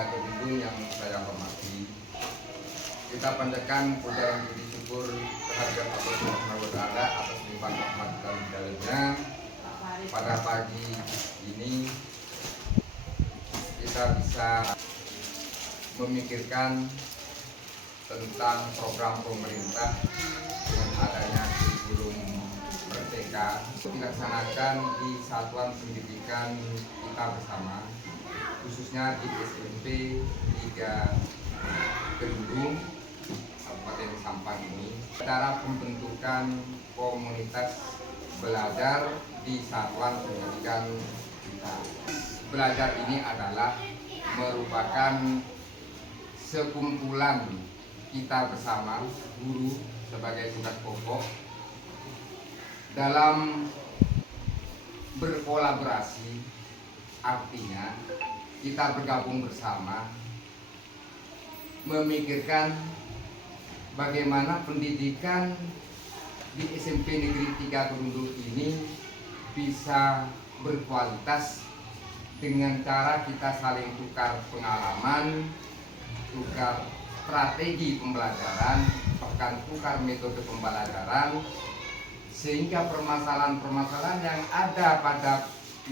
Tiga Kedundung yang saya hormati, kita panjatkan puja dan puji syukur terhadap Allah Subhanahu wa Ta'ala atas limpahan rahmat dan hidayahnya. Pada pagi ini kita bisa memikirkan tentang program pemerintah dengan adanya kurikulum merdeka dilaksanakan di satuan pendidikan kita bersama, khususnya di SMP 3 Kedundung Kabupaten Sampang ini. Cara pembentukan komunitas belajar di satuan pendidikan kita. Belajar ini adalah merupakan sekumpulan kita bersama, guru sebagai tugas pokok, dalam berkolaborasi. Artinya kita bergabung bersama memikirkan bagaimana pendidikan di SMP Negeri 3 Kedundung ini bisa berkualitas dengan cara kita saling tukar pengalaman, tukar strategi pembelajaran, bahkan tukar metode pembelajaran, sehingga permasalahan-permasalahan yang ada pada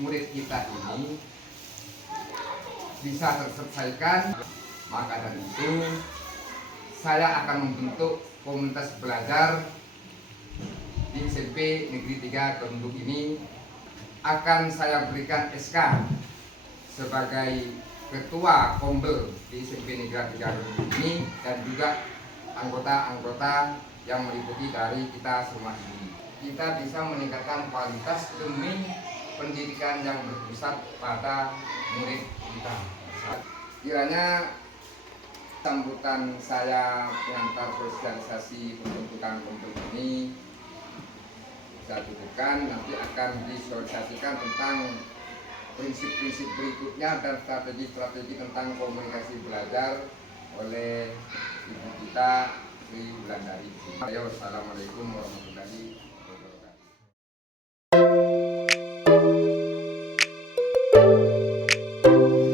murid kita ini bisa terselesaikan. Maka dari itu saya akan membentuk komunitas belajar di SMP Negeri 3 Kedundung ini. Akan saya berikan SK sebagai ketua Kombel di SMP Negeri 3 Kedundung ini, dan juga anggota-anggota yang meliputi dari kita semua ini. Kita bisa meningkatkan kualitas demi pendidikan yang berpusat pada murid kita. Kiranya sambutan saya pengantar sosialisasi pembentukan Kombel ini saya cukupkan. Nanti akan disosialisasikan tentang prinsip-prinsip berikutnya dan strategi-strategi tentang komunikasi belajar oleh ibu kita Sri Wulandari. Wassalamualaikum warahmatullahi wabarakatuh.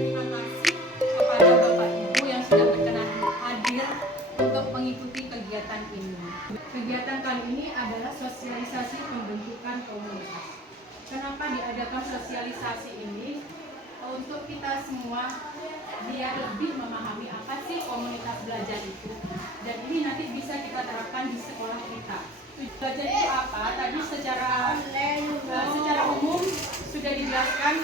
Terima kasih kepada Bapak Ibu yang sudah berkenan hadir untuk mengikuti kegiatan ini. Kegiatan kali ini adalah sosialisasi pembentukan komunitas. Kenapa diadakan sosialisasi ini? Untuk kita semua biar lebih memahami apa sih komunitas belajar itu, dan ini nanti bisa kita terapkan di sekolah kita. Belajar itu apa? Tadi secara umum sudah dijelaskan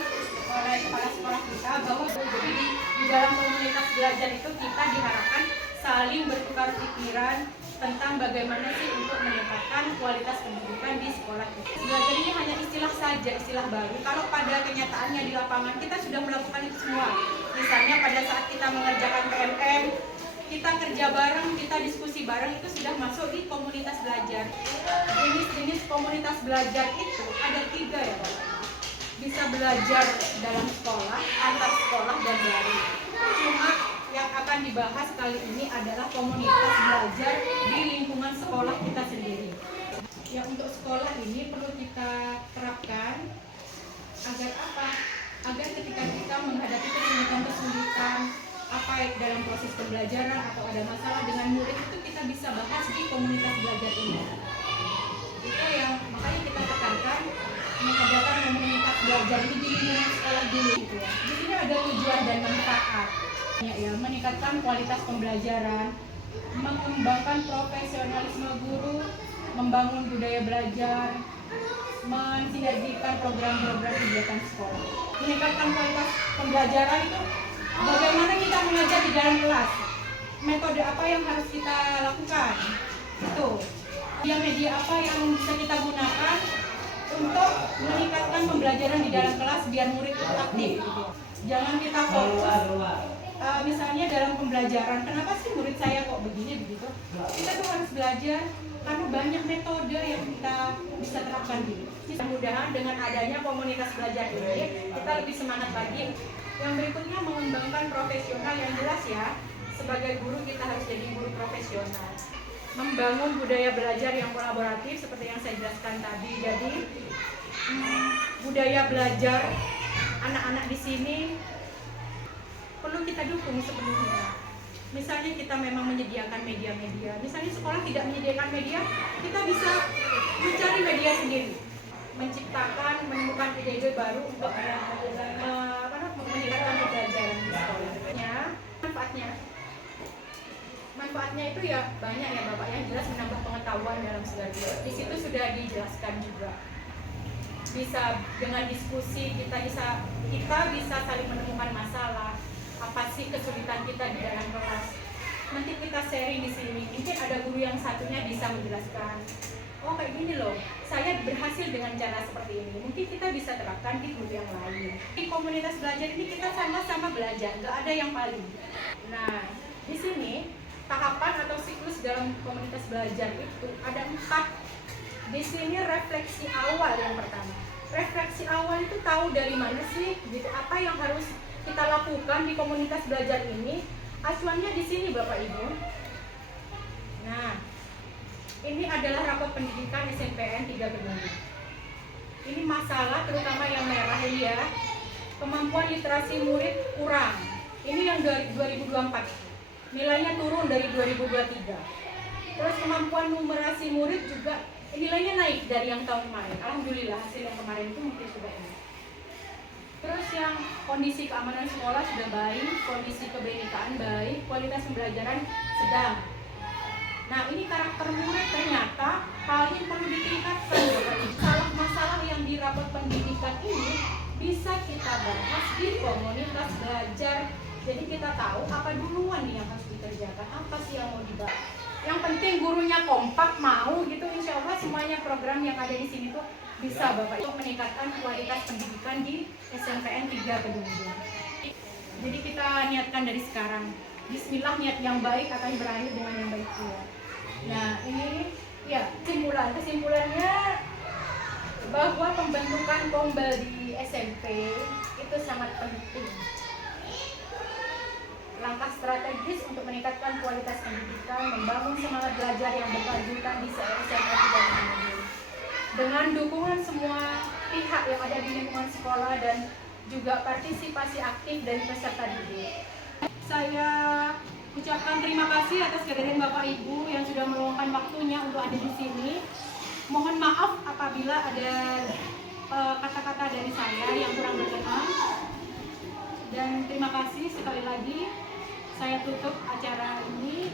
oleh kepala sekolah kita bahwa jadi di dalam komunitas belajar itu kita diharapkan saling bertukar pikiran tentang bagaimana sih untuk meningkatkan kualitas pendidikan di sekolah kita. Belajar ini hanya istilah saja, istilah baru. Kalau pada kenyataannya di lapangan kita sudah melakukan itu semua. Misalnya pada saat kita mengerjakan PMM, kita kerja bareng, kita diskusi bareng, itu sudah masuk di komunitas belajar. Jenis-jenis komunitas belajar itu ada 3 ya Pak. Bisa belajar dalam sekolah, antar sekolah, dan daring. Cuma yang akan dibahas kali ini adalah komunitas belajar di lingkungan sekolah kita sendiri. Ya, untuk sekolah ini perlu kita terapkan agar apa? Agar ketika kita menghadapi kesulitan-kesulitan apa dalam proses pembelajaran atau ada masalah dengan murid, itu kita bisa bahas di komunitas belajar ini. Itu yang makanya kita tekankan mengadakan komunitas belajar ini di lingkungan sekolah dulu gitu ya. Di sini ada tujuan dan manfaat. Ya, meningkatkan kualitas pembelajaran, mengembangkan profesionalisme guru, membangun budaya belajar, mensinergikan program-program kegiatan sekolah. Meningkatkan kualitas pembelajaran itu bagaimana kita mengajar di dalam kelas, metode apa yang harus kita lakukan, itu media apa yang bisa kita gunakan untuk meningkatkan pembelajaran di dalam kelas biar murid itu aktif gitu. Jangan kita fokus misalnya dalam pembelajaran, kenapa sih murid saya kok begini begitu? Kita tuh harus belajar karena banyak metode yang kita bisa terapkan dulu. Mudah-mudahan dengan adanya komunitas belajar ini kita lebih semangat lagi. Yang berikutnya mengembangkan profesional yang jelas ya. Sebagai guru kita harus jadi guru profesional. Membangun budaya belajar yang kolaboratif seperti yang saya jelaskan tadi. Jadi budaya belajar anak-anak di sini perlu kita dukung sepenuhnya. Misalnya kita memang menyediakan media-media, misalnya sekolah tidak menyediakan media, kita bisa mencari media sendiri, menemukan ide-ide baru untuk meningkatkan pembelajaran di sekolah. Manfaatnya itu ya banyak ya Bapak, yang jelas menambah pengetahuan dalam segala hal. Di situ sudah dijelaskan juga. Bisa dengan diskusi kita bisa saling menemukan masalah, apa sih kesulitan kita di dalam kelas. Nanti kita sharing di sini. Mungkin ada guru yang satunya bisa menjelaskan, oh kayak gini loh, saya berhasil dengan cara seperti ini. Mungkin kita bisa terapkan di guru yang lain. Di komunitas belajar ini kita sama-sama belajar, nggak ada yang paling. Nah, di sini tahapan atau siklus dalam komunitas belajar itu ada 4. Di sini refleksi awal yang pertama. Refleksi awal itu tahu dari mana sih, gitu, apa yang harus kita lakukan di komunitas belajar ini. Acuannya di sini Bapak Ibu. Nah, ini adalah rapor pendidikan SNPN 3 Kedunggung. Ini masalah terutama yang merah ini ya. Kemampuan literasi murid kurang. Ini yang dari 2024. Nilainya turun dari 2023. Terus kemampuan numerasi murid juga nilainya naik dari yang tahun kemarin. Alhamdulillah hasil yang kemarin itu mungkin sudah ini. Terus yang kondisi keamanan sekolah sudah baik, kondisi kebenekaan baik, kualitas pembelajaran sedang. Nah, ini karakter murid ternyata hal yang perlu ditingkatkan. Masalah yang di rapor pendidikan ini bisa kita bahas di komunitas belajar. Jadi kita tahu apa duluan nih yang harus dikerjakan, apa sih yang mau dibahas. Yang penting gurunya kompak mau gitu, insya Allah semuanya program yang ada di sini tuh bisa Bapak untuk meningkatkan kualitas pendidikan di SNPN 3 Kedunggung. Jadi kita niatkan dari sekarang. Bismillah, niat yang baik akan berakhir dengan yang baik pula. Nah ini ya kesimpulannya bahwa pembentukan Kombel di SMP itu sangat penting. Langkah strategis untuk meningkatkan kualitas pendidikan, membangun semangat belajar yang berkelanjutan di SMA 3 Kedunggung. Dengan dukungan semua pihak yang ada di lingkungan sekolah dan juga partisipasi aktif dari peserta didik. Saya ucapkan terima kasih atas kehadiran Bapak Ibu yang sudah meluangkan waktunya untuk ada di sini. Mohon maaf apabila ada kata-kata dari saya yang kurang berkenan. Dan terima kasih sekali lagi. Saya tutup acara ini.